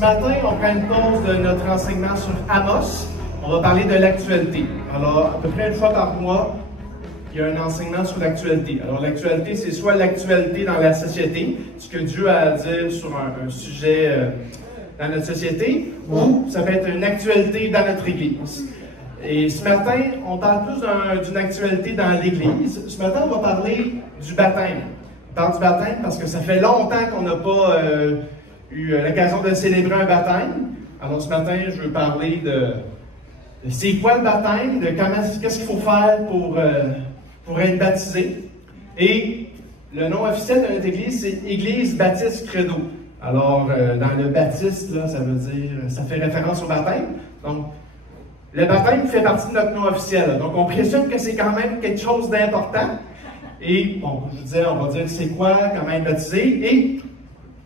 Ce matin, on prend une pause de notre enseignement sur Amos. On va parler de l'actualité. Alors, à peu près une fois par mois, il y a un enseignement sur l'actualité. Alors, l'actualité, c'est soit l'actualité dans la société, ce que Dieu a à dire sur un sujet dans notre société, ou ça peut être une actualité dans notre Église. Et ce matin, on parle plus d'une actualité dans l'Église. Ce matin, on va parler du baptême. On parle du baptême parce que ça fait longtemps qu'on n'a pas eu l'occasion de célébrer un baptême. Alors, ce matin, je veux parler de c'est quoi le baptême, de qu'est-ce qu'il faut faire pour être baptisé. Et le nom officiel de notre Église, c'est Église Baptiste Credo. Alors, dans le baptiste, là, ça fait référence au baptême. Donc, le baptême fait partie de notre nom officiel. Donc, on présume que c'est quand même quelque chose d'important. Et, bon, je vous disais, on va dire c'est quoi, comment être baptisé. Et,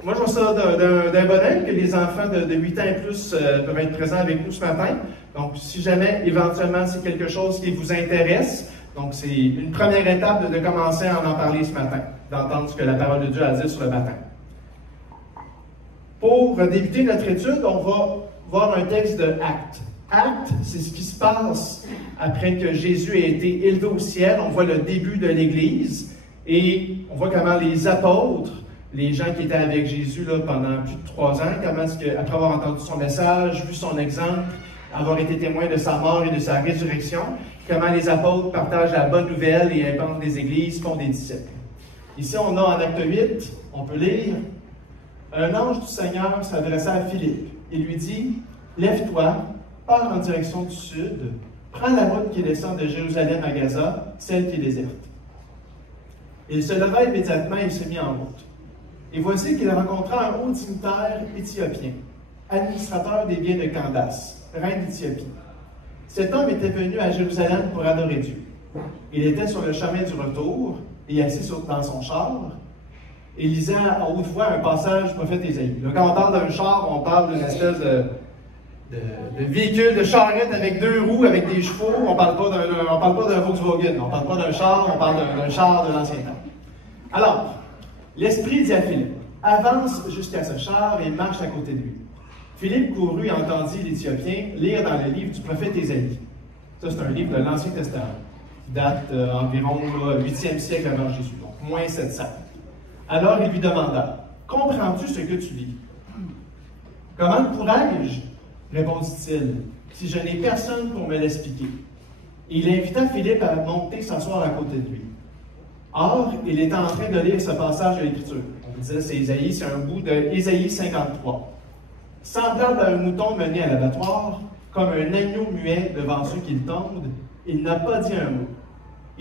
moi, je vois ça d'un bon œil que les enfants de 8 ans et plus peuvent être présents avec nous ce matin. Donc, si jamais, éventuellement, c'est quelque chose qui vous intéresse, donc c'est une première étape de commencer à en parler ce matin, d'entendre ce que la parole de Dieu a à dire sur le baptême. Pour débuter notre étude, on va voir un texte de Actes. Actes, c'est ce qui se passe après que Jésus ait été élevé au ciel. On voit le début de l'Église et on voit comment les apôtres, les gens qui étaient avec Jésus là, pendant plus de 3 ans, comment est-ce que, après avoir entendu son message, vu son exemple, avoir été témoin de sa mort et de sa résurrection, comment les apôtres partagent la bonne nouvelle et implantent des églises, font des disciples. Ici, on a en acte 8, on peut lire, un ange du Seigneur s'adressa à Philippe et lui dit, « Lève-toi, pars en direction du sud, prends la route qui descend de Jérusalem à Gaza, celle qui est déserte. » Il se leva immédiatement et se mit en route. Et voici qu'il rencontra un haut dignitaire éthiopien, administrateur des biens de Candace, reine d'Éthiopie. Cet homme était venu à Jérusalem pour adorer Dieu. Il était sur le chemin du retour et assis dans son char et lisait à haute voix un passage du prophète Ésaïe. Là, quand on parle d'un char, on parle d'une espèce de véhicule, de charrette avec 2 roues, avec des chevaux. On parle pas d'un Volkswagen, on parle pas d'un char, on parle d'un char de l'ancien temps. Alors, l'Esprit dit à Philippe, « Avance jusqu'à ce char et marche à côté de lui. » Philippe courut et entendit l'Éthiopien lire dans le livre du prophète Ésaïe. Ça, c'est un livre de l'Ancien Testament, qui date environ 8e siècle avant Jésus, donc moins 700. Alors il lui demanda, « Comprends-tu ce que tu lis? »« Comment pourrais-je, répondit-il, si je n'ai personne pour me l'expliquer? » Et il invita Philippe à monter s'asseoir à côté de lui. Or, il était en train de lire ce passage de l'Écriture. On disait, c'est Ésaïe, c'est un bout de Ésaïe 53. Semblable à un mouton mené à l'abattoir, comme un agneau muet devant ceux qui le tondent, il n'a pas dit un mot.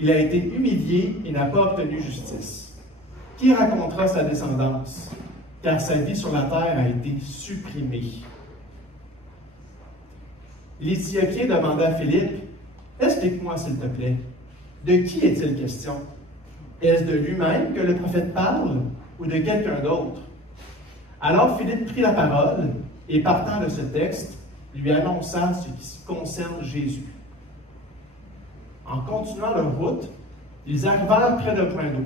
Il a été humilié et n'a pas obtenu justice. Qui racontera sa descendance? Car sa vie sur la terre a été supprimée. L'Éthiopien demanda à Philippe, « Explique-moi, s'il te plaît, de qui est-il question? Est-ce de lui-même que le prophète parle ou de quelqu'un d'autre? » Alors Philippe prit la parole et, partant de ce texte, lui annonça ce qui concerne Jésus. En continuant leur route, ils arrivèrent près d'un point d'eau.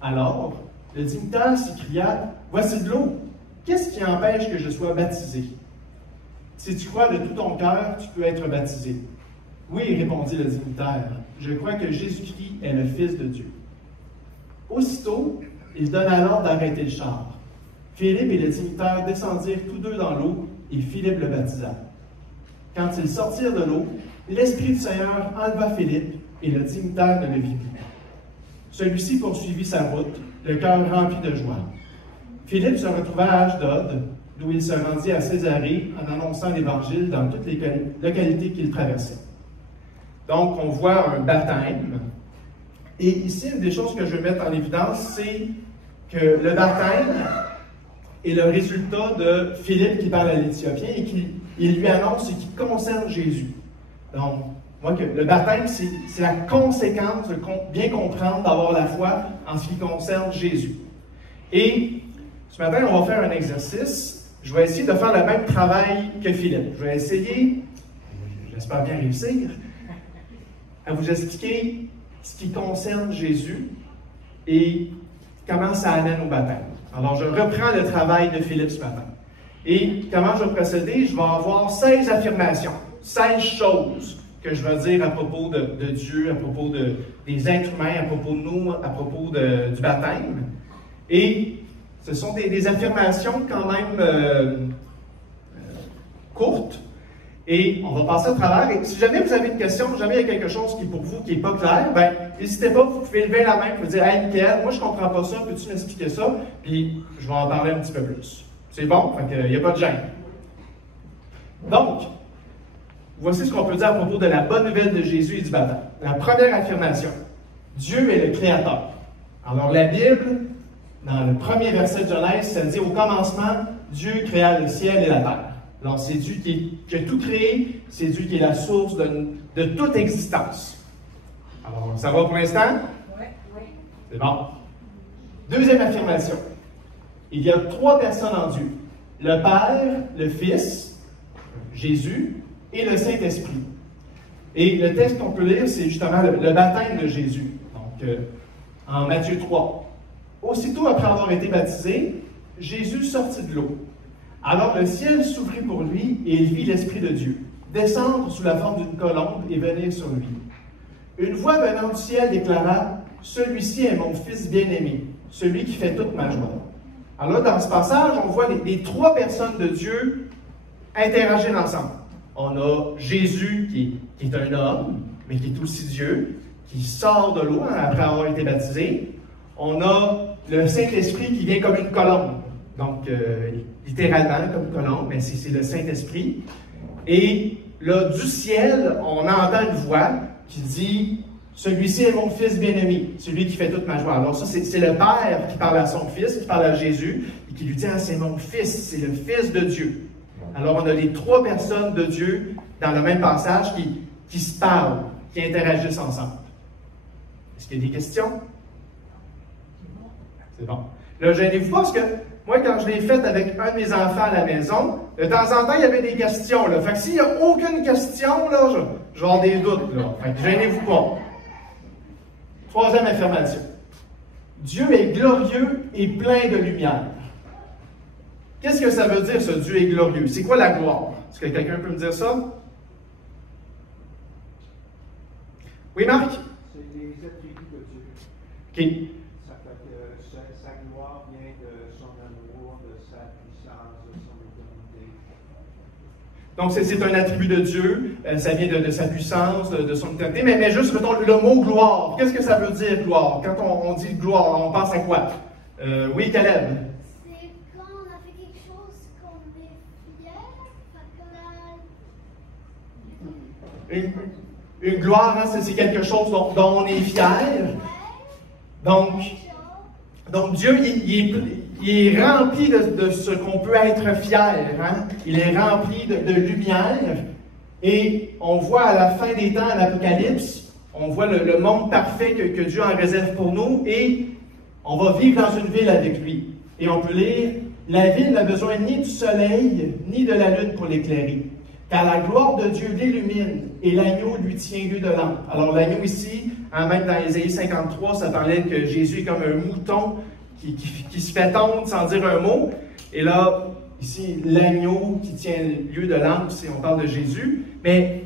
Alors, le dignitaire s'écria, « Voici de l'eau! Qu'est-ce qui empêche que je sois baptisé? Si tu crois de tout ton cœur, tu peux être baptisé. » « Oui, répondit le dignitaire, je crois que Jésus-Christ est le Fils de Dieu. » Aussitôt, il donna l'ordre d'arrêter le char. Philippe et le dignitaire descendirent tous deux dans l'eau, et Philippe le baptisa. Quand ils sortirent de l'eau, l'Esprit du Seigneur enleva Philippe, et le dignitaire ne le vit plus. Celui-ci poursuivit sa route, le cœur rempli de joie. Philippe se retrouva à Ashdod, d'où il se rendit à Césarée en annonçant l'Évangile dans toutes les localités qu'il traversait. Donc, on voit un baptême. Et ici, une des choses que je veux mettre en évidence, c'est que le baptême est le résultat de Philippe qui parle à l'Éthiopien et il lui annonce ce qui concerne Jésus. Donc, moi, le baptême, c'est la conséquence de bien comprendre, d'avoir la foi en ce qui concerne Jésus. Et ce matin, on va faire un exercice. Je vais essayer de faire le même travail que Philippe. Je vais essayer, j'espère bien réussir, à vous expliquer ce qui concerne Jésus et comment ça amène au baptême. Alors, je reprends le travail de Philippe ce matin. Et comment je vais procéder? Je vais avoir 16 affirmations, 16 choses que je vais dire à propos de Dieu, à propos des êtres humains, à propos de nous, à propos du baptême. Et ce sont des affirmations quand même courtes. Et on va passer au travers. Et si jamais vous avez une question, jamais il y a quelque chose qui pour vous qui n'est pas clair, ben n'hésitez pas, vous pouvez lever la main et vous dire « Hey, Michael, moi je ne comprends pas ça, peux-tu m'expliquer ça? » Puis je vais en parler un petit peu plus. C'est bon? Fait qu'il n'y a pas de gêne. Donc, voici ce qu'on peut dire à propos de la bonne nouvelle de Jésus et du baptême. La première affirmation, Dieu est le Créateur. Alors la Bible, dans le premier verset de Genèse, ça dit « Au commencement, Dieu créa le ciel et la terre. » Alors, c'est Dieu qui a tout créé, c'est Dieu qui est la source de toute existence. Alors, ça va pour l'instant? Oui. C'est bon. Deuxième affirmation. Il y a 3 personnes en Dieu. Le Père, le Fils, Jésus, et le Saint-Esprit. Et le texte qu'on peut lire, c'est justement le baptême de Jésus. Donc, en Matthieu 3. Aussitôt après avoir été baptisé, Jésus sortit de l'eau. Alors le ciel s'ouvrit pour lui et il vit l'Esprit de Dieu descendre sous la forme d'une colombe et venir sur lui. Une voix venant du ciel déclara « Celui-ci est mon Fils bien-aimé, celui qui fait toute ma joie. » Alors là, dans ce passage, on voit les 3 personnes de Dieu interagir ensemble. On a Jésus qui est un homme, mais qui est aussi Dieu, qui sort de l'eau après avoir été baptisé. On a le Saint-Esprit qui vient comme une colombe. Donc, littéralement, comme colombe, mais c'est le Saint-Esprit. Et là, du ciel, on entend une voix qui dit « Celui-ci est mon Fils bien-aimé, celui qui fait toute ma joie. » Alors ça, c'est le Père qui parle à son Fils, qui parle à Jésus, et qui lui dit « Ah, c'est mon Fils, c'est le Fils de Dieu. » Alors, on a les 3 personnes de Dieu dans le même passage qui se parlent, qui interagissent ensemble. Est-ce qu'il y a des questions? C'est bon. Là, gênez-vous pas, parce que moi, quand je l'ai fait avec un de mes enfants à la maison, de temps en temps, il y avait des questions. Là. Fait que s'il n'y a aucune question, là, je vais avoir des doutes. Là. Fait que gênez-vous pas. 3e affirmation. Dieu est glorieux et plein de lumière. Qu'est-ce que ça veut dire, ce Dieu est glorieux? C'est quoi la gloire? Est-ce que quelqu'un peut me dire ça? Oui, Marc? C'est les attributs de Dieu. OK. Ça fait que sa gloire vient de son amour, de sa puissance, de son autorité. Donc, c'est un attribut de Dieu, ça vient de sa puissance, de son autorité, mais juste, mettons, le mot gloire. Qu'est-ce que ça veut dire, gloire? Quand on dit gloire, on pense à quoi? Oui, Caleb? C'est quand on a fait quelque chose qu'on est fier, Une gloire, hein, c'est quelque chose dont on est fier. Donc Dieu, il est rempli de ce qu'on peut être fier. Hein? Il est rempli de lumière. Et on voit à la fin des temps, à l'Apocalypse, on voit le monde parfait que Dieu en réserve pour nous. Et on va vivre dans une ville avec lui. Et on peut lire, « La ville n'a besoin ni du soleil, ni de la lune pour l'éclairer. Car la gloire de Dieu l'illumine, et l'agneau lui tient lieu de lampe. » Alors l'agneau ici, hein, même dans Ésaïe 53, ça parlait que Jésus est comme un mouton qui se fait tondre sans dire un mot. Et là, ici, l'agneau qui tient lieu de lampe, on parle de Jésus. Mais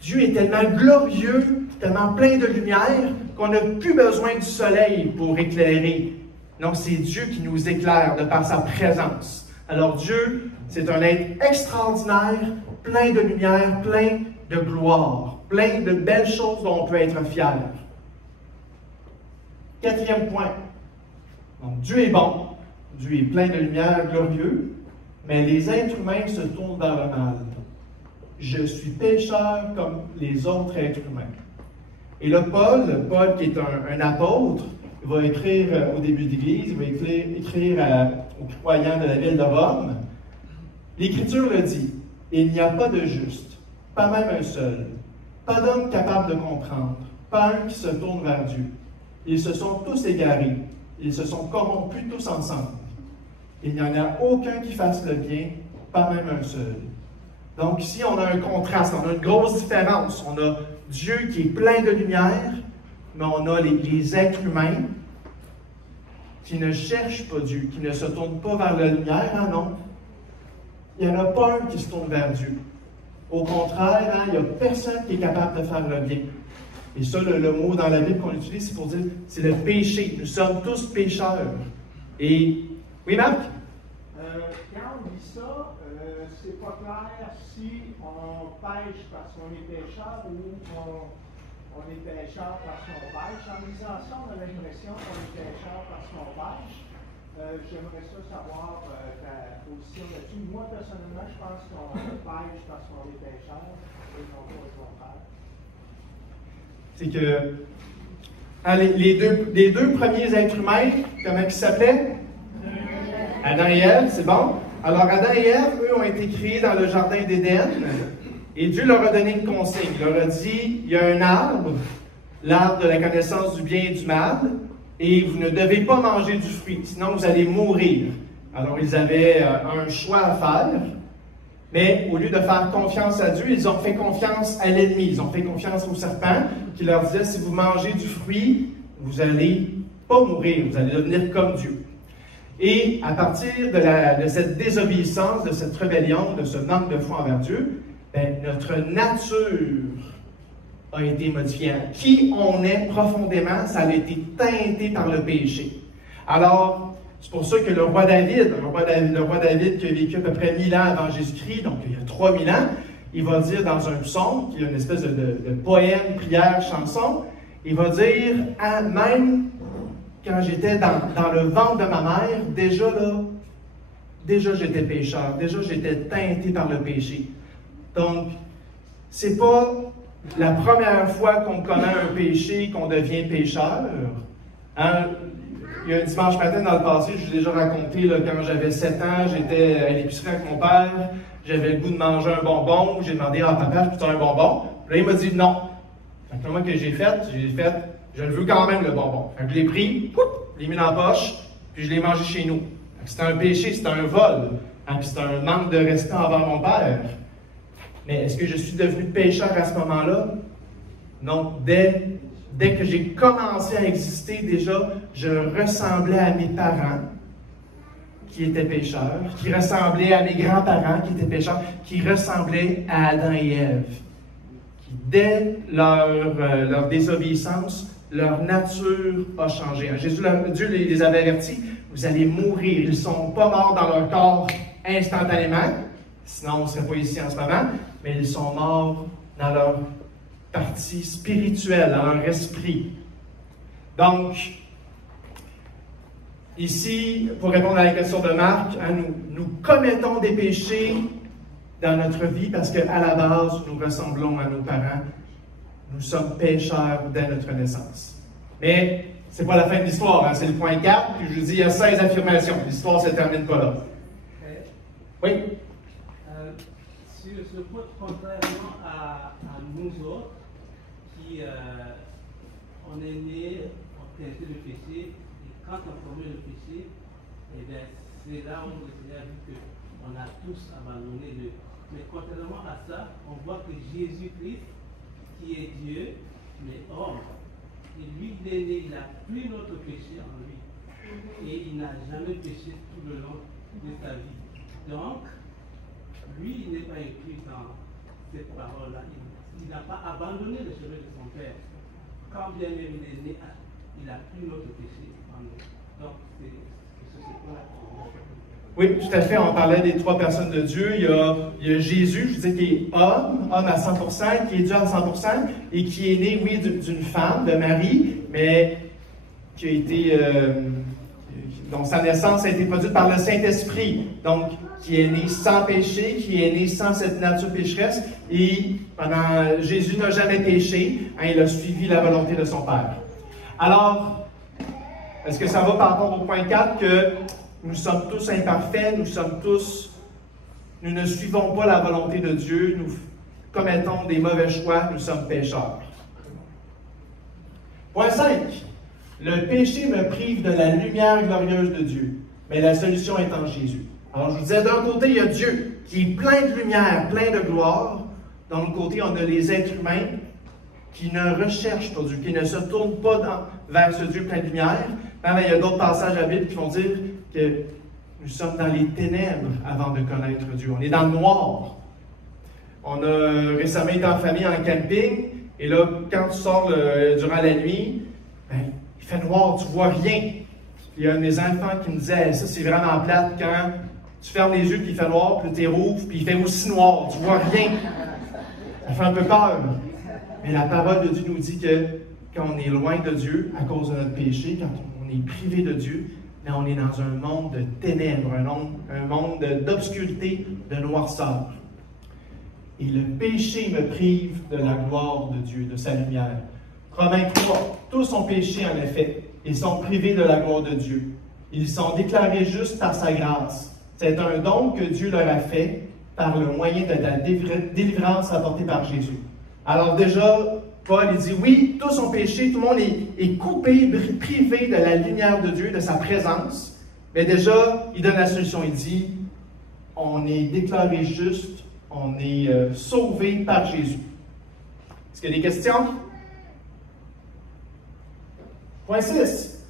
Dieu est tellement glorieux, tellement plein de lumière, qu'on n'a plus besoin du soleil pour éclairer. Non, c'est Dieu qui nous éclaire de par sa présence. Alors Dieu, c'est un être extraordinaire, plein de lumière, plein de gloire, plein de belles choses dont on peut être fier. 4e point. Donc, Dieu est bon, Dieu est plein de lumière, glorieux, mais les êtres humains se tournent vers le mal. Je suis pécheur comme les autres êtres humains. Et là, Paul qui est un apôtre, il va écrire au début de l'Église, il va écrire aux croyants de la ville de Rome. L'Écriture le dit, « Il n'y a pas de juste, pas même un seul, pas d'homme capable de comprendre, pas un qui se tourne vers Dieu. Ils se sont tous égarés, ils se sont corrompus tous ensemble. Il n'y en a aucun qui fasse le bien, pas même un seul. » Donc ici, on a un contraste, on a une grosse différence. On a Dieu qui est plein de lumière, mais on a les êtres humains qui ne cherchent pas Dieu, qui ne se tournent pas vers la lumière, hein, non. il n'y en a pas un qui se tourne vers Dieu. Au contraire, hein, il n'y a personne qui est capable de faire le bien. Et ça, le mot dans la Bible qu'on utilise, c'est pour dire, c'est le péché. Nous sommes tous pécheurs. Et, oui, Marc? Quand on dit ça, c'est pas clair si on pêche parce qu'on est pécheur ou on est pécheur parce qu'on pêche. En lisant ça, on a l'impression qu'on est pécheur parce qu'on pêche. J'aimerais ça savoir ta position là-dessus. Moi, personnellement, je pense qu'on pêche parce qu'on est pécheur et non pas au contraire. C'est que hein, les deux premiers êtres humains, comment ils s'appelaient? Adam et Ève, c'est bon? Alors, Adam et Ève, eux, ont été créés dans le jardin d'Éden, et Dieu leur a donné une consigne. Il leur a dit, il y a un arbre, l'arbre de la connaissance du bien et du mal, et vous ne devez pas manger du fruit, sinon vous allez mourir. Alors, ils avaient un choix à faire, mais au lieu de faire confiance à Dieu, ils ont fait confiance à l'ennemi. Ils ont fait confiance au serpent qui leur disait, si vous mangez du fruit, vous n'allez pas mourir, vous allez devenir comme Dieu. Et à partir de cette désobéissance, de cette rébellion, de ce manque de foi envers Dieu, ben, notre nature a été modifiée. Qui on est profondément, ça a été teinté par le péché. Alors, c'est pour ça que le roi David qui a vécu à peu près 1000 ans avant Jésus-Christ, donc il y a 3000 ans, il va dire dans un psaume, qui est une espèce de poème, prière, chanson, il va dire, ah, même quand j'étais dans le ventre de ma mère, déjà j'étais pécheur, déjà j'étais teinté par le péché. Donc, c'est pas la première fois qu'on commet un péché qu'on devient pécheur. Hein? Il y a un dimanche matin dans le passé, je l'ai déjà raconté, là, quand j'avais 7 ans, j'étais à l'épicerie avec mon père, j'avais le goût de manger un bonbon, j'ai demandé à papa, je peux un bonbon? Là, il m'a dit non. Fait que moi, que j'ai fait, je le veux quand même le bonbon. Fait que je l'ai pris, je l'ai mis dans la poche, puis je l'ai mangé chez nous. C'était un péché, c'était un vol, hein, puis c'était un manque de respect envers mon père. Mais est-ce que je suis devenu pécheur à ce moment-là? Non. Dès que j'ai commencé à exister, déjà, je ressemblais à mes parents qui étaient pécheurs, qui ressemblaient à mes grands-parents qui étaient pécheurs, qui ressemblaient à Adam et Ève. Qui, dès leur désobéissance, leur nature a changé. Dieu les avait avertis, vous allez mourir. Ils ne sont pas morts dans leur corps instantanément, sinon on ne serait pas ici en ce moment, mais ils sont morts dans leur partie spirituelle, dans leur esprit. Donc, ici, pour répondre à la question de Marc, hein, nous commettons des péchés dans notre vie parce qu'à la base, nous ressemblons à nos parents. Nous sommes pécheurs dès notre naissance. Mais ce n'est pas la fin de l'histoire, hein, c'est le point 4, puis je vous dis, il y a 16 affirmations. L'histoire ne se termine pas là. Oui? Sur ce point, contrairement à nous autres, qui on est né, on teinté le péché, et quand on commet le péché, eh bien, c'est là où le Seigneur dit qu'on a tous abandonné Dieu. Mais contrairement à ça, on voit que Jésus-Christ, qui est Dieu, mais homme, et lui, il est né, il n'a plus notre péché en lui. Et il n'a jamais péché tout le long de sa vie. Donc, lui, il n'est pas inclus dans cette parole-là. Il n'a pas abandonné le chemin de son Père. Quand bien même il est né, il n'a plus notre péché en lui. Donc, c'est ce point-là. Oui, tout à fait. On parlait des 3 personnes de Dieu. Il y a Jésus, je disais, qui est homme à 100%, qui est Dieu à 100%, et qui est né, oui, d'une femme, de Marie, mais qui a été... dont sa naissance a été produite par le Saint-Esprit. Donc, qui est né sans péché, qui est né sans cette nature pécheresse. Et Jésus n'a jamais péché. Hein, il a suivi la volonté de son Père. Alors, est-ce que ça va par rapport au point 4 que nous sommes tous imparfaits, nous ne suivons pas la volonté de Dieu, nous commettons des mauvais choix, nous sommes pécheurs. Point 5. Le péché me prive de la lumière glorieuse de Dieu, mais la solution est en Jésus. Alors, je vous disais, d'un côté, il y a Dieu, qui est plein de lumière, plein de gloire. D'un autre côté, on a les êtres humains qui ne recherchent pas Dieu, qui ne se tournent pas vers ce Dieu plein de lumière. Même, il y a d'autres passages à la Bible qui vont dire que Nous sommes dans les ténèbres avant de connaître Dieu. On est dans le noir. On a récemment été en famille en camping, et là, quand tu sors durant la nuit, ben, il fait noir, tu vois rien. Il y a un de mes enfants qui me disait, ça c'est vraiment plate quand tu fermes les yeux puis il fait noir, puis tu les rouvres, puis il fait aussi noir, tu vois rien. Ça fait un peu peur. Mais la parole de Dieu nous dit que quand on est loin de Dieu à cause de notre péché, quand on est privé de Dieu, mais on est dans un monde de ténèbres, un monde d'obscurité, de noirceur. Et le péché me prive de la gloire de Dieu, de sa lumière. Romains 3, tous ont péché en effet. Ils sont privés de la gloire de Dieu. Ils sont déclarés justes par sa grâce. C'est un don que Dieu leur a fait par le moyen de la délivrance apportée par Jésus. Alors déjà, Paul il dit, oui, tous ont péché, tout le monde est coupé, privé de la lumière de Dieu, de sa présence. Mais déjà, il donne la solution. Il dit, on est déclaré juste, on est sauvé par Jésus. Est-ce qu'il y a des questions? Point 6.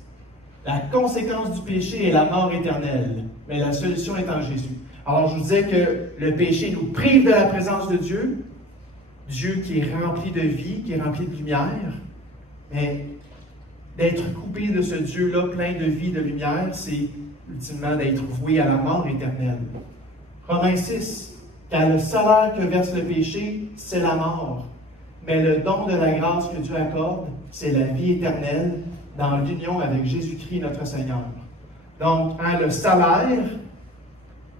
La conséquence du péché est la mort éternelle, mais la solution est en Jésus. Alors, je vous disais que le péché nous prive de la présence de Dieu, Dieu qui est rempli de vie, qui est rempli de lumière, mais d'être coupé de ce Dieu-là, plein de vie, de lumière, c'est ultimement d'être voué à la mort éternelle. Romains 6. Car le salaire que verse le péché, c'est la mort. Mais le don de la grâce que Dieu accorde, c'est la vie éternelle dans l'union avec Jésus-Christ notre Seigneur. Donc, le salaire,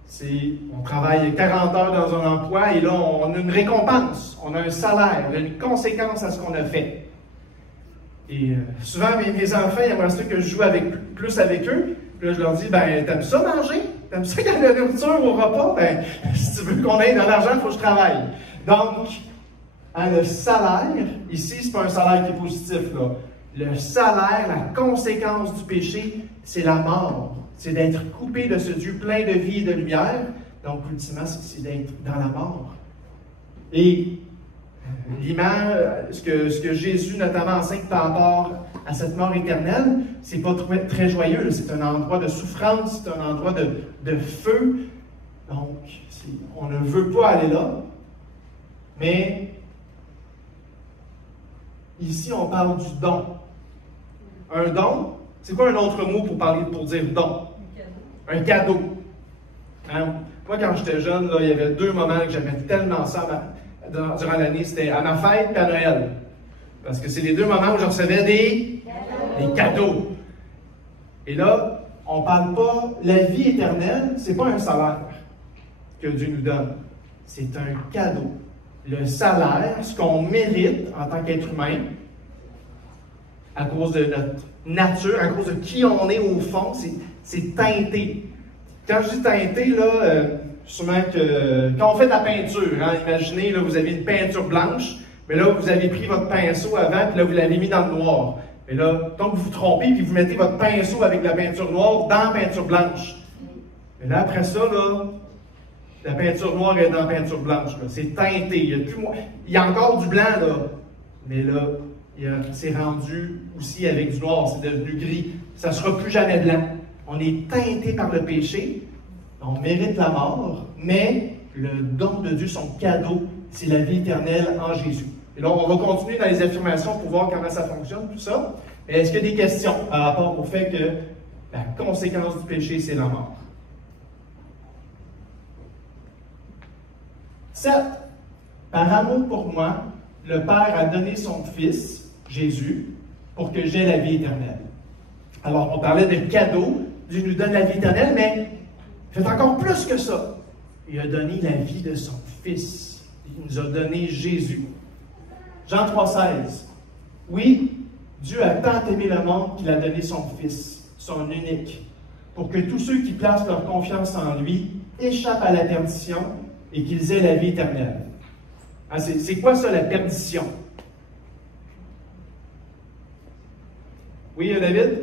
c'est, on travaille 40 heures dans un emploi et là, on a une récompense, on a un salaire, il y a une conséquence à ce qu'on a fait. Et souvent, mes enfants, ils aimeraient ça que je joue plus avec eux. Puis là, je leur dis, ben, t'aimes ça manger? T'aimes ça qu'il y a de la nourriture au repas? Ben, si tu veux qu'on ait de l'argent, il faut que je travaille. Donc, le salaire, ici, c'est pas un salaire qui est positif, là. Le salaire, la conséquence du péché, c'est la mort. C'est d'être coupé de ce Dieu plein de vie et de lumière. Donc, ultimement, c'est d'être dans la mort. Et l'image, ce que Jésus notamment enseigne par rapport à cette mort éternelle, c'est pas très joyeux. C'est un endroit de souffrance, c'est un endroit de feu. Donc, on ne veut pas aller là. Mais ici, on parle du don. Un don, c'est quoi un autre mot pour dire don? Un cadeau. Hein? Moi, quand j'étais jeune, là, il y avait 2 moments que j'aimais tellement ça durant l'année. C'était à ma fête et à Noël. Parce que c'est les 2 moments où je recevais des cadeaux. Et là, on ne parle pas, la vie éternelle, c'est pas un salaire que Dieu nous donne. C'est un cadeau. Le salaire, ce qu'on mérite en tant qu'être humain, à cause de notre nature, à cause de qui on est au fond, c'est teinté. Quand je dis teinté, là, sûrement que quand on fait de la peinture, hein, imaginez, là, vous avez une peinture blanche, mais là, vous avez pris votre pinceau avant, puis là, vous l'avez mis dans le noir. Et là, donc vous vous trompez, puis vous mettez votre pinceau avec la peinture noire dans la peinture blanche. Mais là, après ça, là, la peinture noire est dans la peinture blanche. C'est teinté. Il y a encore du blanc, là. Mais là, c'est rendu aussi avec du noir. C'est devenu gris. Ça ne sera plus jamais blanc. On est teinté par le péché. On mérite la mort. Mais le don de Dieu, son cadeau, c'est la vie éternelle en Jésus. Et là, on va continuer dans les affirmations pour voir comment ça fonctionne, tout ça. Mais est-ce qu'il y a des questions par rapport au fait que la conséquence du péché, c'est la mort? 7. Par amour pour moi, le Père a donné son Fils, Jésus, pour que j'aie la vie éternelle. Alors, on parlait de cadeau. Dieu nous donne la vie éternelle, mais il fait encore plus que ça. Il a donné la vie de son Fils. Il nous a donné Jésus. Jean 3,16. Oui, Dieu a tant aimé le monde qu'il a donné son Fils, son unique, pour que tous ceux qui placent leur confiance en lui échappent à la perdition et qu'ils aient la vie éternelle. Hein, c'est quoi ça, la perdition? Oui, David?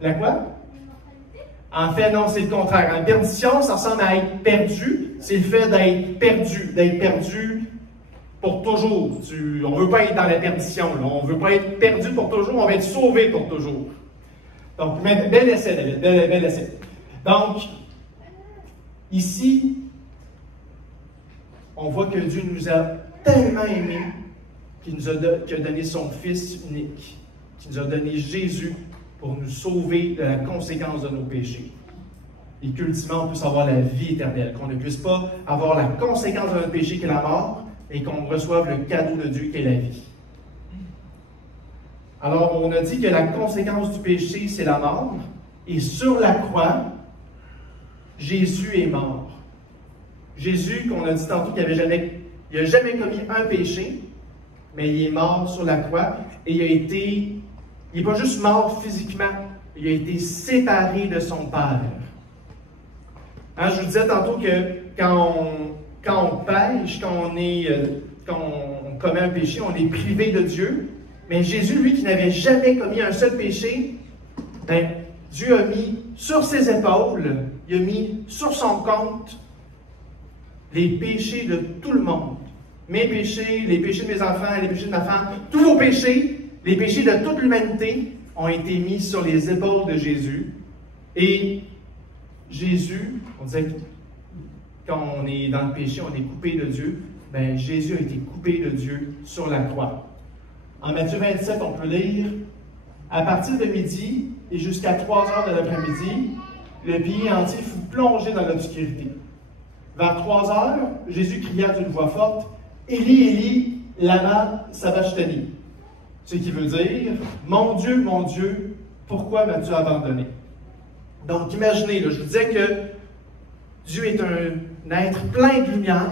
La quoi? En fait, non, c'est le contraire. En perdition, ça ressemble à être perdu. C'est le fait d'être perdu pour toujours. On ne veut pas être dans la perdition. Là. On ne veut pas être perdu pour toujours, on va être sauvé pour toujours. Donc, bel essai, David, bel essai. Donc, ici, on voit que Dieu nous a tellement aimés qu'il a donné son Fils unique, qu'il nous a donné Jésus pour nous sauver de la conséquence de nos péchés. Et qu'ultimement, on puisse avoir la vie éternelle, qu'on ne puisse pas avoir la conséquence de notre péché qui est la mort, et qu'on reçoive le cadeau de Dieu qui est la vie. Alors, on a dit que la conséquence du péché, c'est la mort, et sur la croix, Jésus est mort. Jésus, qu'on a dit tantôt qu'il n'a jamais commis un péché, mais il est mort sur la croix, et il n'est pas juste mort physiquement, il a été séparé de son Père. Hein, je vous disais tantôt que quand on pêche, quand on commet un péché, on est privé de Dieu. Mais Jésus, lui, qui n'avait jamais commis un seul péché, ben, Dieu a mis sur ses épaules, il a mis sur son compte les péchés de tout le monde. Mes péchés, les péchés de mes enfants, les péchés de ma femme, tous vos péchés, les péchés de toute l'humanité ont été mis sur les épaules de Jésus. Et Jésus, on disait que quand on est dans le péché, on est coupé de Dieu. Ben, Jésus a été coupé de Dieu sur la croix. En Matthieu 27, on peut lire, à partir de midi et jusqu'à 3 heures de l'après-midi, le pays entier fut plongé dans l'obscurité. Vers 3 heures, Jésus cria d'une voix forte, « Élie, Élie, lama sabachthani », ce qui veut dire, « Mon Dieu, pourquoi m'as-tu abandonné ?» Donc, imaginez, là, je vous disais que Dieu est un être plein de lumière,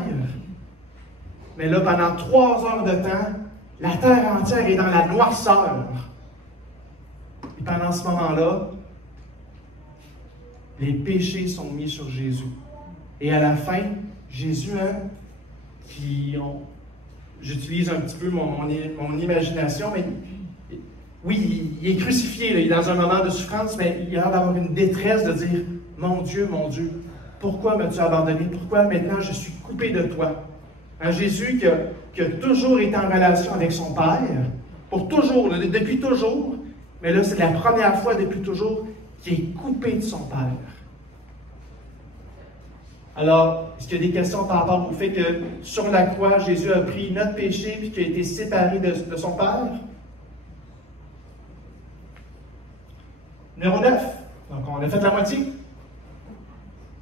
mais là, pendant 3 heures de temps, la terre entière est dans la noirceur. Et pendant ce moment-là, les péchés sont mis sur Jésus. Et à la fin, Jésus, j'utilise un petit peu mon imagination, mais oui, il est crucifié, là, il est dans un moment de souffrance, mais il a l'air d'avoir une détresse de dire « Mon Dieu, pourquoi m'as-tu abandonné? Pourquoi maintenant je suis coupé de toi? » Un Jésus qui a toujours été en relation avec son Père, pour toujours, depuis toujours, mais là c'est la première fois depuis toujours qu'il est coupé de son Père. Alors, est-ce qu'il y a des questions par rapport au fait que sur la croix, Jésus a pris notre péché et qu'il a été séparé de son Père? Numéro 9. Donc, on a fait la moitié.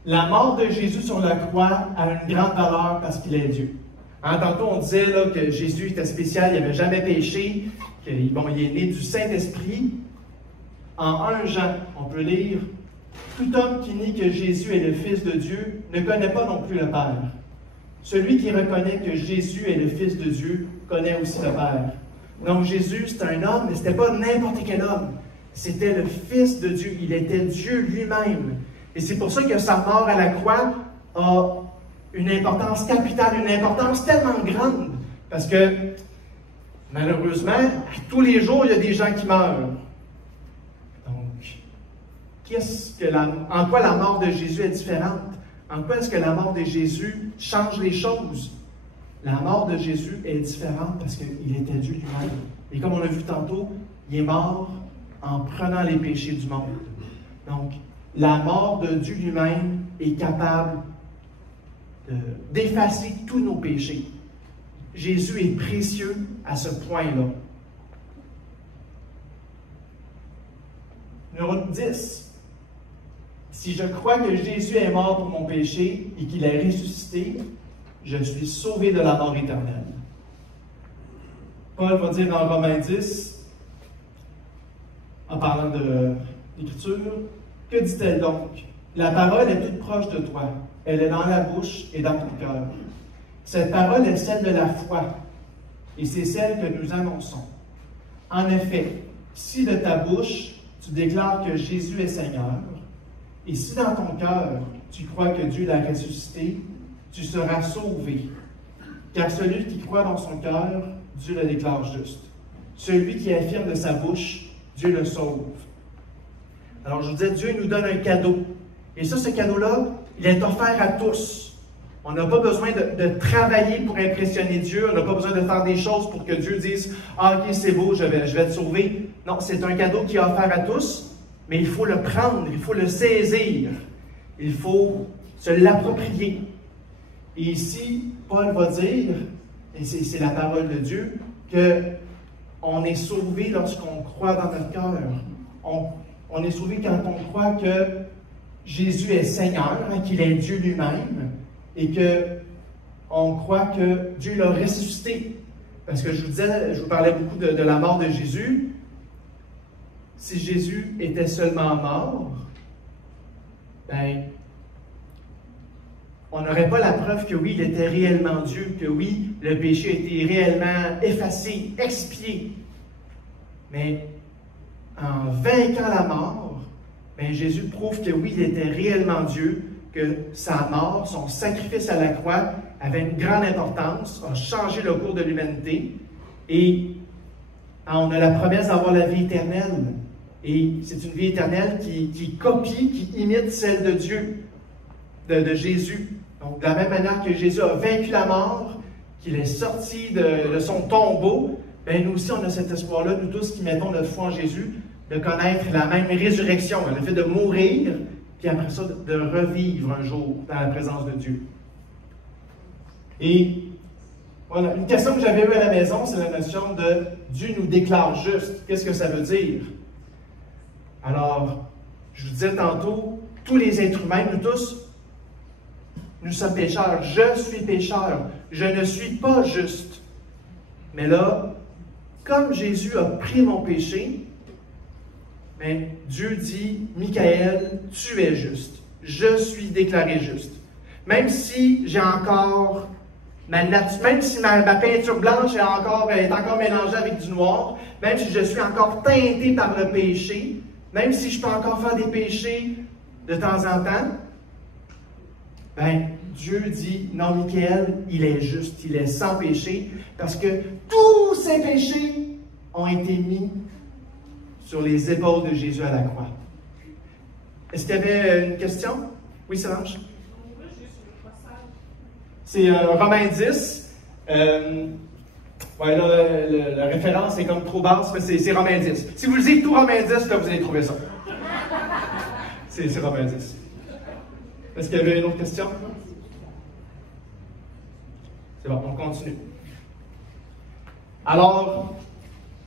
La mort de Jésus sur la croix a une grande valeur parce qu'il est Dieu. Hein, tantôt, on disait là, que Jésus était spécial, il n'avait jamais péché, qu'il est né du Saint-Esprit. En 1 Jean, on peut lire « Tout homme qui nie que Jésus est le Fils de Dieu ne connaît pas non plus le Père. Celui qui reconnaît que Jésus est le Fils de Dieu connaît aussi le Père. » Donc Jésus, c'était un homme, mais ce n'était pas n'importe quel homme. C'était le Fils de Dieu. Il était Dieu lui-même. Et c'est pour ça que sa mort à la croix a une importance capitale, une importance tellement grande. Parce que, malheureusement, tous les jours, il y a des gens qui meurent. Donc, en quoi la mort de Jésus est différente? En quoi est-ce que la mort de Jésus change les choses? La mort de Jésus est différente parce qu'il était Dieu lui-même. Et comme on l'a vu tantôt, il est mort en prenant les péchés du monde. Donc, la mort de Dieu lui-même est capable d'effacer tous nos péchés. Jésus est précieux à ce point-là. Numéro 10. Si je crois que Jésus est mort pour mon péché et qu'il est ressuscité, je suis sauvé de la mort éternelle. Paul va dire dans Romains 10, en parlant de l'Écriture, que dit-elle donc? La parole est toute proche de toi. Elle est dans la bouche et dans ton cœur. Cette parole est celle de la foi, et c'est celle que nous annonçons. En effet, si de ta bouche tu déclares que Jésus est Seigneur, et si dans ton cœur tu crois que Dieu l'a ressuscité, tu seras sauvé. Car celui qui croit dans son cœur, Dieu le déclare juste. Celui qui affirme de sa bouche, Dieu le sauve. Alors je vous disais, Dieu nous donne un cadeau. Et ça, ce cadeau-là, il est offert à tous. On n'a pas besoin de travailler pour impressionner Dieu. On n'a pas besoin de faire des choses pour que Dieu dise « Ah, ok, c'est beau, je vais te sauver. » Non, c'est un cadeau qui est offert à tous. mais il faut le prendre, il faut le saisir, il faut se l'approprier. Et ici, Paul va dire, et c'est la parole de Dieu, qu'on est sauvé lorsqu'on croit dans notre cœur. On est sauvé quand on croit que Jésus est Seigneur, qu'il est Dieu lui-même, et qu'on croit que Dieu l'a ressuscité. Parce que je vous parlais beaucoup de la mort de Jésus. Si Jésus était seulement mort, ben, on n'aurait pas la preuve que oui, il était réellement Dieu, que oui, le péché a été réellement effacé, expié. Mais en vainquant la mort, ben, Jésus prouve que oui, il était réellement Dieu, que sa mort, son sacrifice à la croix avait une grande importance, a changé le cours de l'humanité, et on a la promesse d'avoir la vie éternelle. Et c'est une vie éternelle qui copie, qui imite celle de Dieu, de Jésus. Donc, de la même manière que Jésus a vaincu la mort, qu'il est sorti de son tombeau, bien, nous aussi, on a cet espoir-là, nous tous qui mettons notre foi en Jésus, de connaître la même résurrection, le fait de mourir, puis après ça, de revivre un jour dans la présence de Dieu. Et voilà, une question que j'avais eue à la maison, c'est la notion de Dieu nous déclare juste. Qu'est-ce que ça veut dire? Alors, je vous disais tantôt, tous les êtres humains, nous tous, nous sommes pécheurs. Je suis pécheur. Je ne suis pas juste. Mais là, comme Jésus a pris mon péché, mais Dieu dit, Michael, tu es juste. Je suis déclaré juste. Même si j'ai encore même si ma peinture blanche est encore mélangée avec du noir, même si je suis encore teinté par le péché, même si je peux encore faire des péchés de temps en temps, ben, Dieu dit, non, Michael, il est juste, il est sans péché, parce que tous ces péchés ont été mis sur les épaules de Jésus à la croix. Est-ce qu'il y avait une question? Oui, Solange? C'est Romains 10. Ouais, là, la référence est comme trop basse, mais c'est Romains 10. Si vous lisez tout Romains 10, là, vous allez trouver ça. C'est Romains 10. Est-ce qu'il y avait une autre question? C'est bon, on continue. Alors,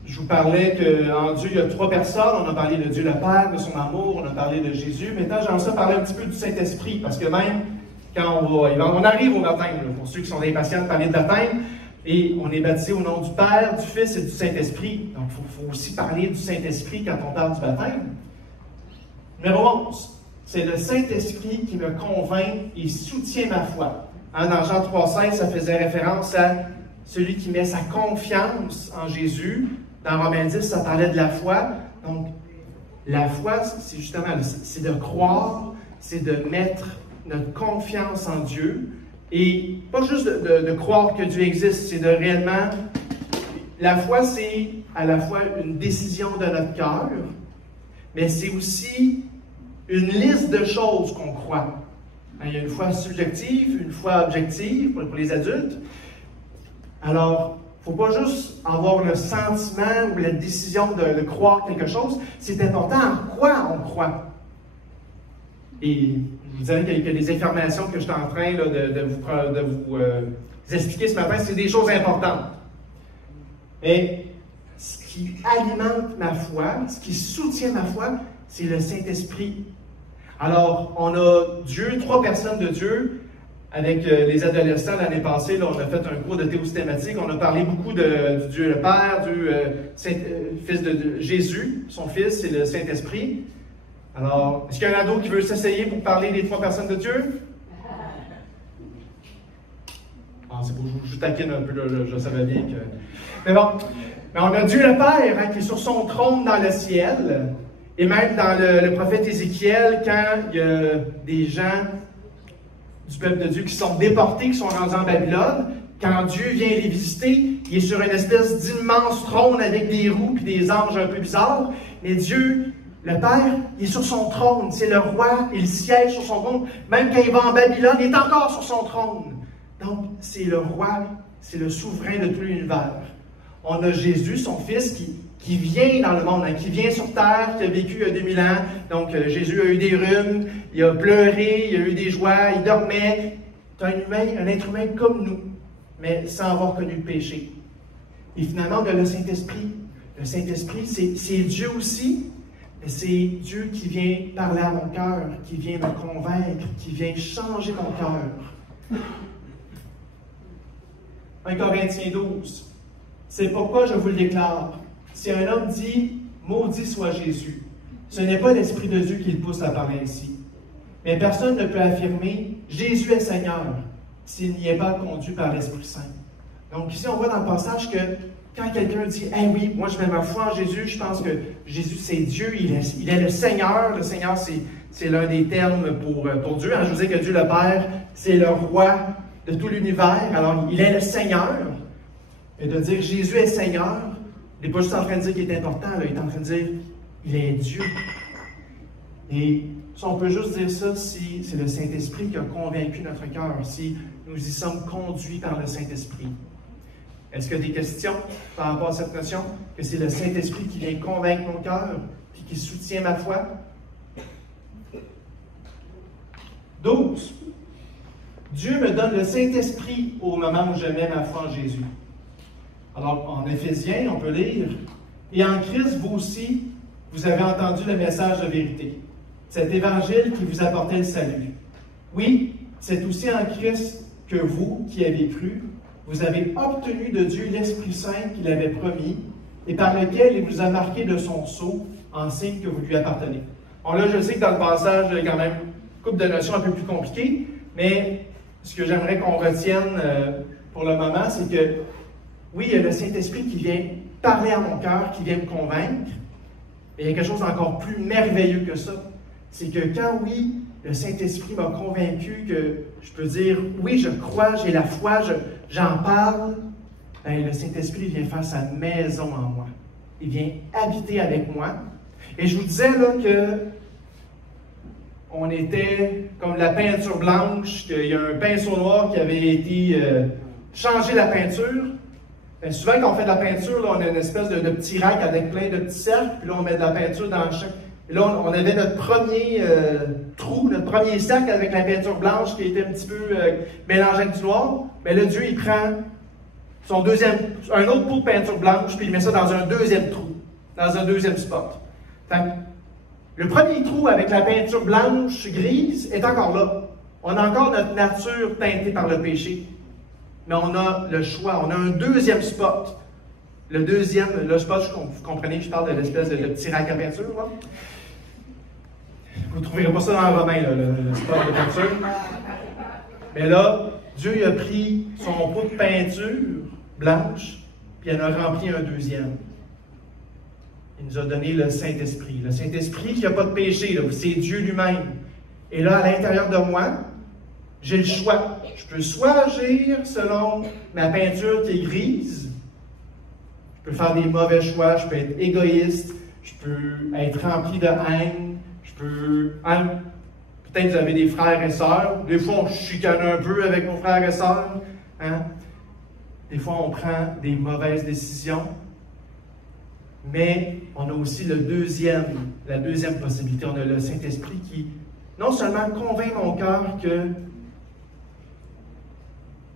je vous parlais qu'en Dieu, il y a trois personnes. On a parlé de Dieu le Père, de son amour, on a parlé de Jésus. Maintenant, j'aimerais parler un petit peu du Saint-Esprit, parce que même quand on arrive au baptême, là, pour ceux qui sont impatients de parler de baptême, et on est baptisé au nom du Père, du Fils et du Saint-Esprit. Donc, il faut aussi parler du Saint-Esprit quand on parle du baptême. Numéro 11, c'est le Saint-Esprit qui me convainc et soutient ma foi. Hein, dans Jean 3,16, ça faisait référence à celui qui met sa confiance en Jésus. Dans Romains 10, ça parlait de la foi. Donc, la foi, c'est justement, c'est de croire, c'est de mettre notre confiance en Dieu. Et pas juste de croire que Dieu existe, c'est de réellement... La foi, c'est à la fois une décision de notre cœur, mais c'est aussi une liste de choses qu'on croit. Il y a une foi subjective, une foi objective pour les adultes. Alors, il ne faut pas juste avoir le sentiment ou la décision de croire quelque chose. C'est important en quoi on croit. Et je vous dirais qu'il y a des informations que je suis en train là, de vous expliquer ce matin. C'est des choses importantes. Mais ce qui alimente ma foi, ce qui soutient ma foi, c'est le Saint-Esprit. Alors, on a Dieu, trois personnes de Dieu. Avec les adolescents l'année passée, là, on a fait un cours de théosystématique. On a parlé beaucoup du Dieu le Père, du Fils de Jésus, son Fils, et le Saint-Esprit. Alors, est-ce qu'il y a un ado qui veut s'essayer pour parler des trois personnes de Dieu? Ah, c'est beau, je taquine un peu, là, je savais bien que... Mais bon, mais on a Dieu le Père, hein, qui est sur son trône dans le ciel. Et même dans le prophète Ézéchiel, quand il y a des gens du peuple de Dieu qui sont déportés, qui sont rendus en Babylone, quand Dieu vient les visiter, il est sur une espèce d'immense trône avec des roues et des anges un peu bizarres. Mais Dieu, le Père, il est sur son trône. C'est le roi, il siège sur son trône. Même quand il va en Babylone, il est encore sur son trône. Donc, c'est le roi, c'est le souverain de tout l'univers. On a Jésus, son Fils, qui vient dans le monde, hein, qui vient sur terre, qui a vécu il y a 2000 ans. Donc, Jésus a eu des rhumes, il a pleuré, il a eu des joies, il dormait. C'est un humain, un être humain comme nous, mais sans avoir connu le péché. Et finalement, on a le Saint-Esprit. Le Saint-Esprit, c'est Dieu aussi, mais c'est Dieu qui vient parler à mon cœur, qui vient me convaincre, qui vient changer mon cœur. 1 Corinthiens 12. C'est pourquoi je vous le déclare. Si un homme dit « Maudit soit Jésus », ce n'est pas l'Esprit de Dieu qui le pousse à parler ainsi. Mais personne ne peut affirmer « Jésus est Seigneur » s'il n'y est pas conduit par l'Esprit Saint. Donc ici, on voit dans le passage que quand quelqu'un dit « Eh oui, moi je mets ma foi en Jésus, je pense que Jésus c'est Dieu, il est le Seigneur. » Le Seigneur, c'est l'un des termes pour Dieu. Hein? Je vous dis que Dieu le Père, c'est le roi de tout l'univers. Alors, il est le Seigneur. Et de dire « Jésus est Seigneur », il n'est pas juste en train de dire qu'il est important, là, il est en train de dire il est Dieu. Et si on peut juste dire ça si c'est le Saint-Esprit qui a convaincu notre cœur, si nous y sommes conduits par le Saint-Esprit. Est-ce qu'il y a des questions par rapport à cette notion que c'est le Saint-Esprit qui vient convaincre mon cœur et qui soutient ma foi? 12. Dieu me donne le Saint-Esprit au moment où je mets ma foi en Jésus. Alors, en Éphésiens, on peut lire « Et en Christ, vous aussi, vous avez entendu le message de vérité, cet évangile qui vous apportait le salut. Oui, c'est aussi en Christ que vous, qui avez cru, vous avez obtenu de Dieu l'Esprit Saint qu'il avait promis et par lequel il vous a marqué de son sceau en signe que vous lui appartenez. » Bon, là, je sais que dans le passage, il y a quand même une couple de notions un peu plus compliquées, mais ce que j'aimerais qu'on retienne pour le moment, c'est que oui, il y a le Saint-Esprit qui vient parler à mon cœur, qui vient me convaincre, mais il y a quelque chose d'encore plus merveilleux que ça. C'est que quand, oui, le Saint-Esprit m'a convaincu que je peux dire, oui, je crois, j'ai la foi, j'en parle, bien, le Saint-Esprit vient faire sa maison en moi. Il vient habiter avec moi. Et je vous disais là que on était comme la peinture blanche, qu'il y a un pinceau noir qui avait été changé la peinture. Bien, souvent, quand on fait de la peinture, là, on a une espèce de petit rack avec plein de petits cercles, puis là, on met de la peinture dans chaque. Et là, on avait notre premier trou, notre premier cercle avec la peinture blanche qui était un petit peu mélangée avec du noir. Mais là, Dieu, il prend un autre pot de peinture blanche, puis il met ça dans un deuxième trou, dans un deuxième spot. Fait que, le premier trou avec la peinture blanche grise est encore là. On a encore notre nature teintée par le péché. Mais on a le choix, on a un deuxième spot. Le spot, vous comprenez, je parle de l'espèce de petit rack à peinture. Là. Vous ne trouverez pas ça dans le Romain, là, le spot de peinture. Mais là, Dieu il a pris son pot de peinture blanche, puis il en a rempli un deuxième. Il nous a donné le Saint-Esprit. Le Saint-Esprit qui n'a pas de péché, c'est Dieu lui-même. Et là, à l'intérieur de moi, j'ai le choix. Je peux soit agir selon ma peinture qui est grise, je peux faire des mauvais choix, je peux être égoïste, je peux être rempli de haine, je peux... peut-être vous avez des frères et sœurs, des fois on chicane un peu avec nos frères et sœurs, hein? Des fois on prend des mauvaises décisions, mais on a aussi la deuxième possibilité, on a le Saint-Esprit qui non seulement convainc mon cœur que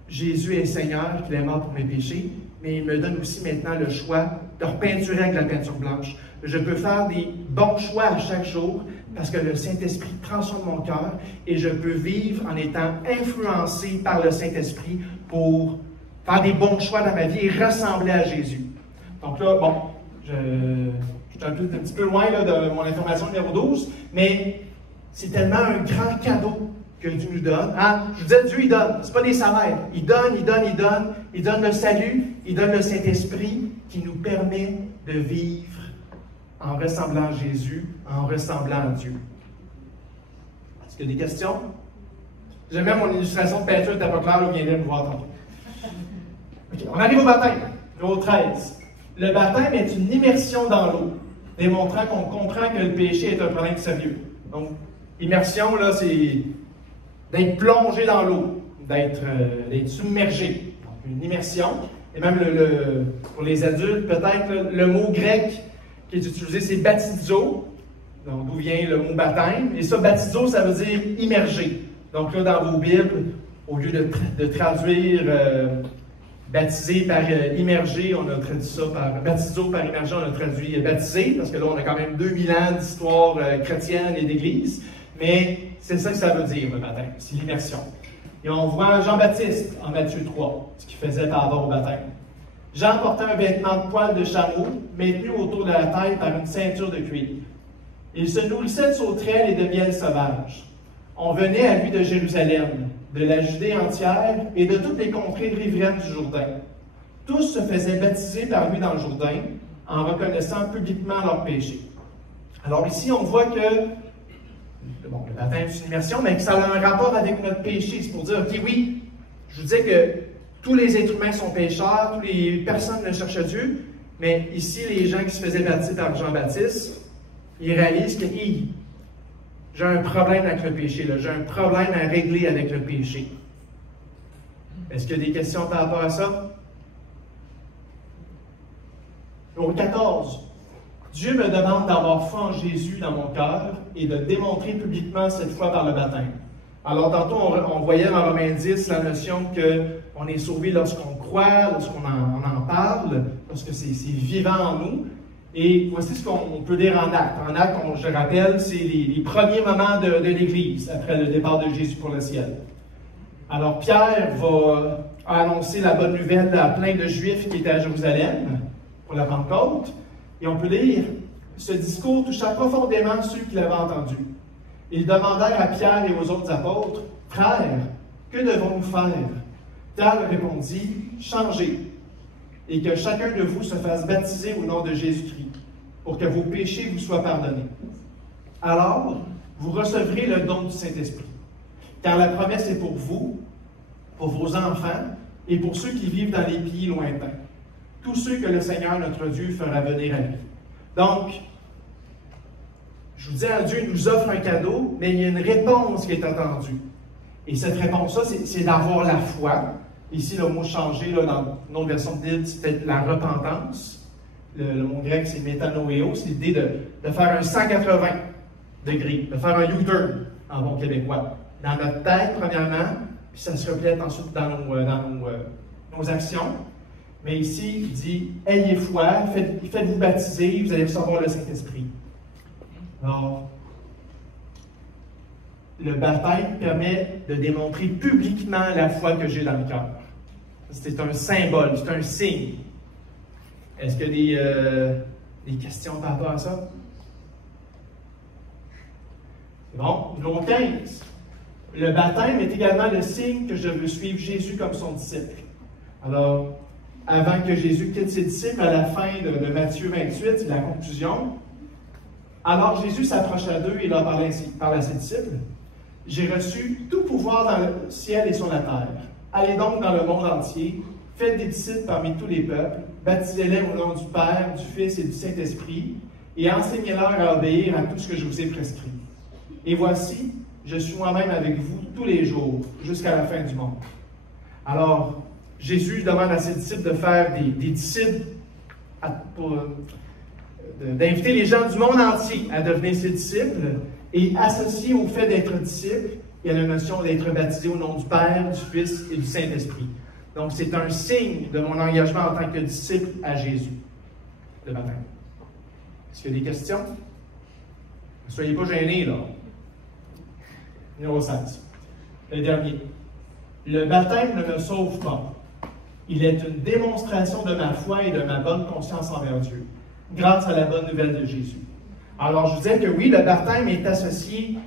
Jésus est Seigneur, qu'il est mort pour mes péchés, mais il me donne aussi maintenant le choix de repeinturer avec la peinture blanche. Je peux faire des bons choix à chaque jour parce que le Saint-Esprit transforme mon cœur et je peux vivre en étant influencé par le Saint-Esprit pour faire des bons choix dans ma vie et ressembler à Jésus. Donc là, bon, je suis un petit peu loin là, de mon information numéro 12, mais c'est tellement un grand cadeau que Dieu nous donne. Hein? Je vous disais, Dieu, il donne. Ce n'est pas des salaires. Il donne. Il donne le salut. Il donne le Saint-Esprit qui nous permet de vivre en ressemblant à Jésus, en ressemblant à Dieu. Est-ce qu'il y a des questions? J'aime bien mon illustration de peinture, n'était pas clair, vous viendrez me voir tantôt. Okay, on arrive au baptême, numéro 13. Le baptême est une immersion dans l'eau, démontrant qu'on comprend que le péché est un problème sérieux. Donc, immersion, là, c'est d'être plongé dans l'eau, d'être submergé. Donc, une immersion. et même pour les adultes, peut-être, le mot grec qui est utilisé, c'est baptizo, donc d'où vient le mot baptême. Et ça, baptizo, ça veut dire immerger. Donc là, dans vos Bibles, au lieu de traduire baptisé par immergé, on a traduit ça par baptizo par immergé, on a traduit baptisé, parce que là, on a quand même 2000 ans d'histoire chrétienne et d'Église. Mais c'est ça que ça veut dire, le baptême, c'est l'immersion. Et on voit Jean-Baptiste en Matthieu 3, ce qu'il faisait par rapport au baptême. Jean portait un vêtement de poil de chameau, maintenu autour de la tête par une ceinture de cuir. Il se nourrissait de sauterelles et de miel sauvage. On venait à lui de Jérusalem, de la Judée entière et de toutes les contrées riveraines du Jourdain. Tous se faisaient baptiser par lui dans le Jourdain, en reconnaissant publiquement leurs péchés. Alors ici, on voit que le baptême, c'est une immersion, mais que ça a un rapport avec notre péché. C'est pour dire, OK, oui, je vous disais que tous les êtres humains sont pécheurs, toutes les personnes ne cherchent Dieu, mais ici, les gens qui se faisaient baptiser par Jean-Baptiste, ils réalisent que j'ai un problème avec le péché, j'ai un problème à régler avec le péché. Est-ce qu'il y a des questions par rapport à ça? Au 14. Dieu me demande d'avoir foi en Jésus dans mon cœur et de démontrer publiquement cette foi par le baptême. Alors, tantôt, on voyait dans Romains 10 la notion qu'on est sauvé lorsqu'on croit, lorsqu'on en parle, lorsque c'est vivant en nous. Et voici ce qu'on peut dire en acte. En acte, je rappelle, c'est les premiers moments de l'Église, après le départ de Jésus pour le ciel. Alors, Pierre va annoncer la bonne nouvelle à plein de Juifs qui étaient à Jérusalem pour la Pentecôte. Et on peut lire, ce discours toucha profondément ceux qui l'avaient entendu. Ils demandèrent à Pierre et aux autres apôtres, « Frères, que devons-nous faire? » Pierre répondit, « Changez, et que chacun de vous se fasse baptiser au nom de Jésus-Christ, pour que vos péchés vous soient pardonnés. Alors, vous recevrez le don du Saint-Esprit, car la promesse est pour vous, pour vos enfants, et pour ceux qui vivent dans les pays lointains, tous ceux que le Seigneur notre Dieu fera venir à lui. » Donc, je vous dis, Dieu nous offre un cadeau, mais il y a une réponse qui est attendue. Et cette réponse-là, c'est d'avoir la foi. Ici, le mot changé, là, dans une autre version de Bible, c'est peut-être la repentance. Le mot grec, c'est métanoéo. C'est l'idée de faire un 180 degrés, de faire un U-turn en bon québécois. Dans notre tête, premièrement, puis ça se reflète ensuite dans nos actions. Mais ici, il dit, ayez foi, faites-vous baptiser, vous allez recevoir le Saint-Esprit. Alors, le baptême permet de démontrer publiquement la foi que j'ai dans le cœur. C'est un symbole, c'est un signe. Est-ce qu'il y a des questions par rapport à ça? C'est bon. Numéro 15. Le baptême est également le signe que je veux suivre Jésus comme son disciple. Alors, avant que Jésus quitte ses disciples, à la fin de Matthieu 28, c'est la conclusion. Alors Jésus s'approcha d'eux et leur parla à ses disciples. « J'ai reçu tout pouvoir dans le ciel et sur la terre. Allez donc dans le monde entier, faites des disciples parmi tous les peuples, baptisez-les au nom du Père, du Fils et du Saint-Esprit, et enseignez-leur à obéir à tout ce que je vous ai prescrit. Et voici, je suis moi-même avec vous tous les jours, jusqu'à la fin du monde. » Alors, Jésus demande à ses disciples de faire des disciples, d'inviter les gens du monde entier à devenir ses disciples, et associé au fait d'être disciple, il y a la notion d'être baptisé au nom du Père, du Fils et du Saint-Esprit. Donc, c'est un signe de mon engagement en tant que disciple à Jésus, le baptême. Est-ce qu'il y a des questions? Ne soyez pas gênés, là. Numéro 16. Le dernier. Le baptême ne me sauve pas. Il est une démonstration de ma foi et de ma bonne conscience envers Dieu, grâce à la bonne nouvelle de Jésus. Alors, je vous disais que oui, le baptême est associé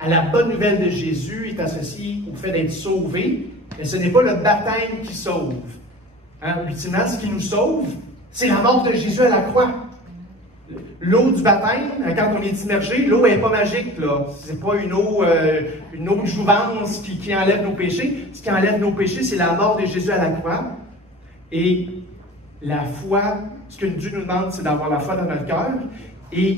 à la bonne nouvelle de Jésus, est associé au fait d'être sauvé, mais ce n'est pas le baptême qui sauve. Ultimement, ce qui nous sauve, c'est la mort de Jésus à la croix. L'eau du baptême, quand on est immergé, l'eau n'est pas magique, là. C'est pas une eau de jouvence qui enlève nos péchés. Ce qui enlève nos péchés, c'est la mort de Jésus à la croix. Et la foi, ce que Dieu nous demande, c'est d'avoir la foi dans notre cœur et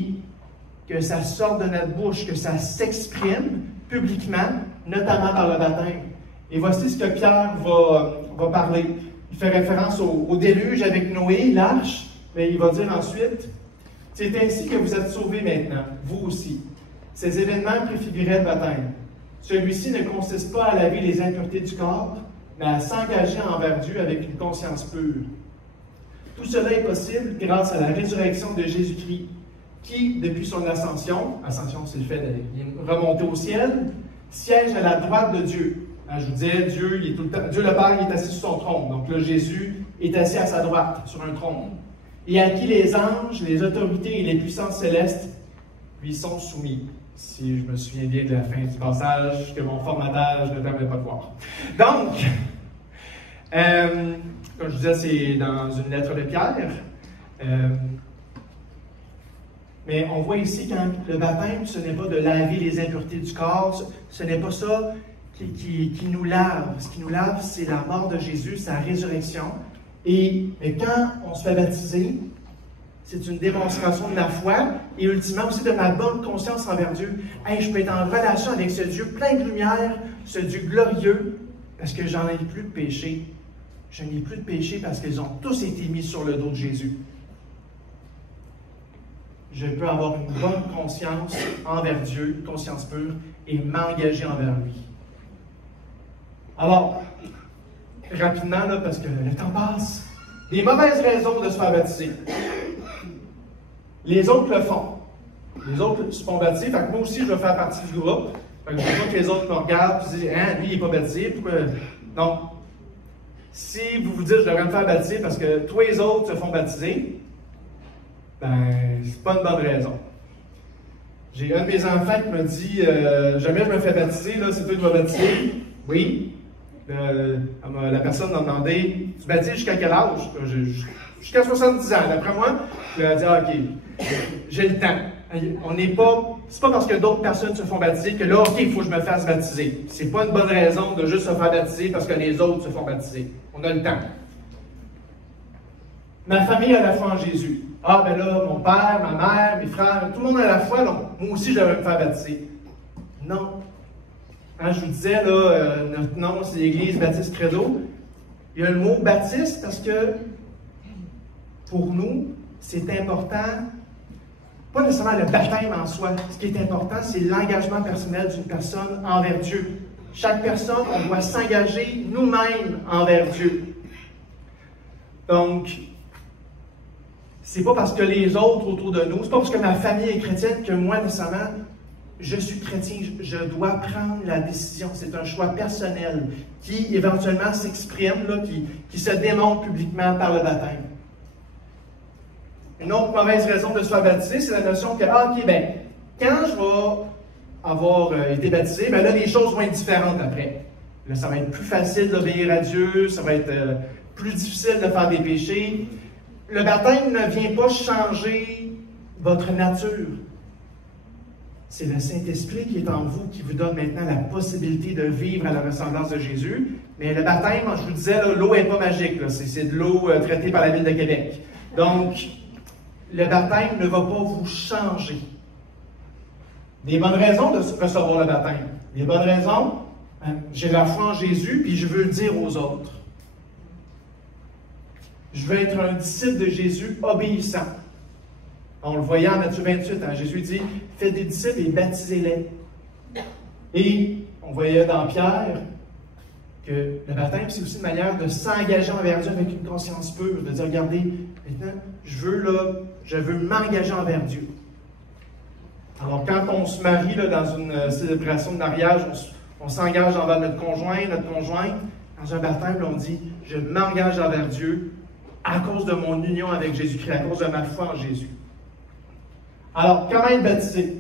que ça sorte de notre bouche, que ça s'exprime publiquement, notamment par le baptême. Et voici ce que Pierre va parler. il fait référence au déluge avec Noé, l'arche, mais il va dire ensuite, « C'est ainsi que vous êtes sauvés maintenant, vous aussi. » Ces événements préfiguraient le baptême. Celui-ci ne consiste pas à laver les impuretés du corps, mais à s'engager envers Dieu avec une conscience pure. Tout cela est possible grâce à la résurrection de Jésus-Christ, qui, depuis son ascension c'est le fait de remonter au ciel, siège à la droite de Dieu. Je vous disais, Dieu le Père, il est assis sur son trône. Donc là, Jésus est assis à sa droite, sur un trône. Et à qui les anges, les autorités et les puissances célestes lui sont soumis. Si je me souviens bien de la fin du passage, que mon formatage ne permet pas de voir. Donc, comme je disais, c'est dans une lettre de Pierre. Mais on voit ici quand le baptême, ce n'est pas de laver les impuretés du corps, ce n'est pas ça qui nous lave. Ce qui nous lave, c'est la mort de Jésus, sa résurrection. Mais quand on se fait baptiser, c'est une démonstration de la foi et ultimement aussi de ma bonne conscience envers Dieu. Hey, je peux être en relation avec ce Dieu plein de lumière, ce Dieu glorieux, parce que j'en ai plus de péché. Je n'ai plus de péché parce qu'ils ont tous été mis sur le dos de Jésus. Je peux avoir une bonne conscience envers Dieu, une conscience pure, et m'engager envers lui. Alors, rapidement, là, parce que le temps passe, des mauvaises raisons de se faire baptiser. Les autres le font. Les autres se font baptiser, fait que moi aussi, je veux faire partie du groupe. Fait que je veux pas que les autres me regardent et disent « Hein, lui, il n'est pas baptisé, pourquoi? » Non. Si vous vous dites « Je devrais me faire baptiser parce que tous les autres se font baptiser », ben, c'est pas une bonne raison. J'ai un de mes enfants qui me dit « Jamais je me fais baptiser, là, c'est toi qui vas baptiser. » Oui. La personne m'a demandé « Tu baptises jusqu'à quel âge? » Jusqu'à 70 ans. D'après moi, je lui ai dit « OK, j'ai le temps. » C'est pas parce que d'autres personnes se font baptiser que là, OK, il faut que je me fasse baptiser. C'est pas une bonne raison de juste se faire baptiser parce que les autres se font baptiser. On a le temps. Ma famille a la foi en Jésus. Ah, ben là, mon père, ma mère, mes frères, tout le monde a la foi, donc moi aussi, je devrais me faire baptiser. Non. Quand je vous disais, là, notre nom, c'est l'Église Baptiste Credo. Il y a le mot baptiste parce que, pour nous, c'est important, pas nécessairement le baptême en soi. Ce qui est important, c'est l'engagement personnel d'une personne envers Dieu. Chaque personne, on doit s'engager nous-mêmes envers Dieu. Donc, c'est pas parce que les autres autour de nous, c'est pas parce que ma famille est chrétienne que moi, nécessairement, je suis chrétien, je dois prendre la décision. C'est un choix personnel qui, éventuellement, s'exprime, là, qui se démontre publiquement par le baptême. Une autre mauvaise raison de se faire baptiser, c'est la notion que, quand je vais avoir été baptisé, là, les choses vont être différentes après. Là, ça va être plus facile d'obéir à Dieu, ça va être plus difficile de faire des péchés. Le baptême ne vient pas changer votre nature. C'est le Saint-Esprit qui est en vous, qui vous donne maintenant la possibilité de vivre à la ressemblance de Jésus. Mais le baptême, je vous disais, l'eau n'est pas magique. C'est de l'eau traitée par la Ville de Québec. Donc, le baptême ne va pas vous changer. Des bonnes raisons de recevoir le baptême. Des bonnes raisons, j'ai la foi en Jésus, puis je veux le dire aux autres. Je veux être un disciple de Jésus obéissant. On le voyait en Matthieu 28, Jésus dit « Faites des disciples et baptisez-les. » Et on voyait dans Pierre que le baptême, c'est aussi une manière de s'engager envers Dieu avec une conscience pure, de dire « Regardez, maintenant, je veux m'engager envers Dieu. » Alors, quand on se marie là, dans une célébration de mariage, on s'engage envers notre conjoint, notre conjointe. Dans un baptême, on dit « Je m'engage envers Dieu à cause de mon union avec Jésus-Christ, à cause de ma foi en Jésus. » Alors, comment être baptisé?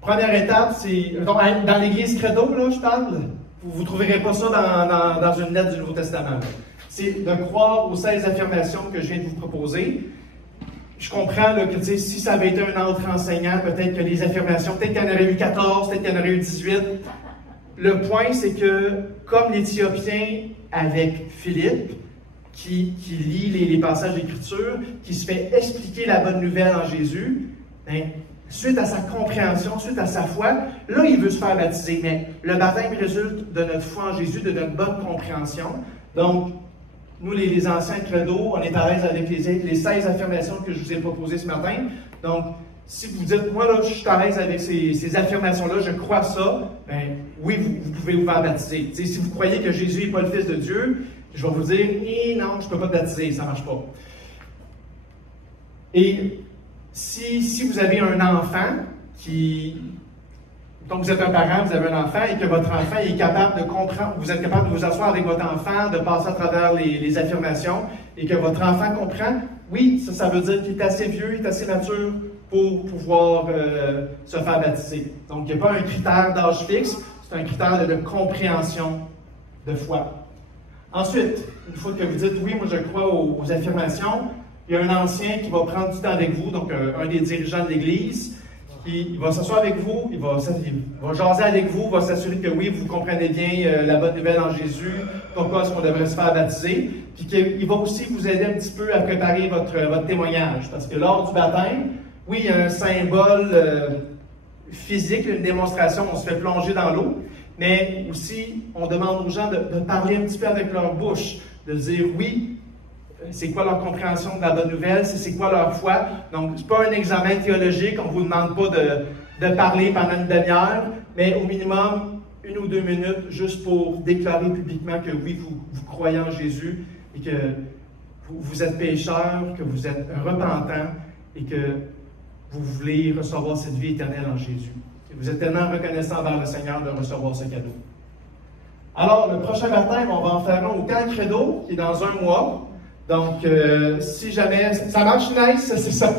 Première étape, c'est... Dans l'Église Credo, là, je parle, vous ne trouverez pas ça dans une lettre du Nouveau Testament. C'est de croire aux 16 affirmations que je viens de vous proposer. Je comprends là, que si ça avait été un autre enseignant, peut-être que les affirmations, peut-être qu'il y en aurait eu 14, peut-être qu'il y en aurait eu 18. Le point, c'est que, comme l'Éthiopien avec Philippe, qui lit les passages d'Écriture, qui se fait expliquer la bonne nouvelle en Jésus, suite à sa compréhension, suite à sa foi, là, il veut se faire baptiser. Mais le baptême résulte de notre foi en Jésus, de notre bonne compréhension. Donc, nous, les anciens credos, on est à l'aise avec les 16 affirmations que je vous ai proposées ce matin. Donc, si vous dites, moi, là, je suis à l'aise avec ces affirmations-là, je crois ça, ben, oui, vous pouvez vous faire baptiser. T'sais, si vous croyez que Jésus n'est pas le Fils de Dieu, je vais vous dire, non, je ne peux pas te baptiser, ça ne marche pas. Et si vous avez un enfant donc vous êtes un parent, vous avez un enfant, et que votre enfant est capable de comprendre, vous êtes capable de vous asseoir avec votre enfant, de passer à travers les affirmations, et que votre enfant comprend, oui, ça veut dire qu'il est assez vieux, il est assez mature pour pouvoir se faire baptiser. Donc, il n'y a pas un critère d'âge fixe, c'est un critère de compréhension de foi. Ensuite, une fois que vous dites, oui, moi je crois aux affirmations, il y a un ancien qui va prendre du temps avec vous, donc un des dirigeants de l'Église, il va s'asseoir avec vous, il va jaser avec vous, il va s'assurer que oui, vous comprenez bien la bonne nouvelle en Jésus, pourquoi est-ce qu'on devrait se faire baptiser, puis qu'il va aussi vous aider un petit peu à préparer votre témoignage, parce que lors du baptême, oui, il y a un symbole physique, une démonstration, on se fait plonger dans l'eau, mais aussi, on demande aux gens de parler un petit peu avec leur bouche, de dire oui, c'est quoi leur compréhension de la bonne nouvelle, c'est quoi leur foi. Donc, ce n'est pas un examen théologique, on ne vous demande pas de parler pendant une demi-heure, mais au minimum, 1 ou 2 minutes, juste pour déclarer publiquement que oui, vous croyez en Jésus et que vous êtes pécheur, que vous êtes repentant et que vous voulez recevoir cette vie éternelle en Jésus. Et vous êtes tellement reconnaissant envers le Seigneur de recevoir ce cadeau. Alors, le prochain baptême, on va en faire un au Camp Credo, qui est dans 1 mois. Donc, si jamais... Ça marche, nice, c'est ça?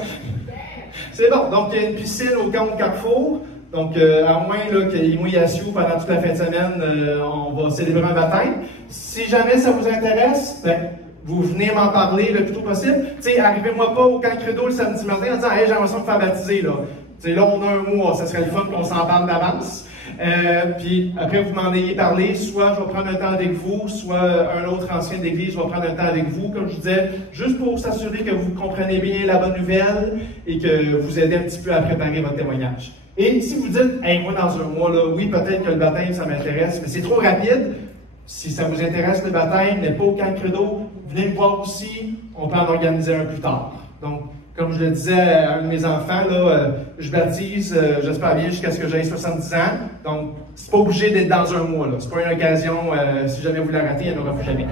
C'est bon. Donc, il y a une piscine au camp de Carrefour. Donc, à moins qu'il mouille à Sioux pendant toute la fin de semaine, on va célébrer un baptême. Si jamais ça vous intéresse, ben, vous venez m'en parler le plus tôt possible. Tu sais, arrivez-moi pas au Camp Credo le samedi matin en disant « Hey, j'aimerais ça me faire baptiser, là. » Tu sais, là, on a 1 mois. Ça serait le fun qu'on s'en parle d'avance. Puis après, vous m'en ayez parlé, soit je vais prendre un temps avec vous, soit un autre ancien d'église va prendre un temps avec vous, comme je disais, juste pour s'assurer que vous comprenez bien la bonne nouvelle et que vous aidez un petit peu à préparer votre témoignage. Et si vous dites, hey, moi dans 1 mois, là, oui, peut-être que le baptême, ça m'intéresse, mais c'est trop rapide, si ça vous intéresse le baptême, n'est pas au Camp Credo, venez me voir aussi, on peut en organiser un plus tard. Donc, comme je le disais à un de mes enfants, là, je baptise, j'espère bien, jusqu'à ce que j'aie 70 ans. Donc, c'est pas obligé d'être dans 1 mois. C'est pas une occasion, si jamais vous la ratez, il n'y en aura plus jamais.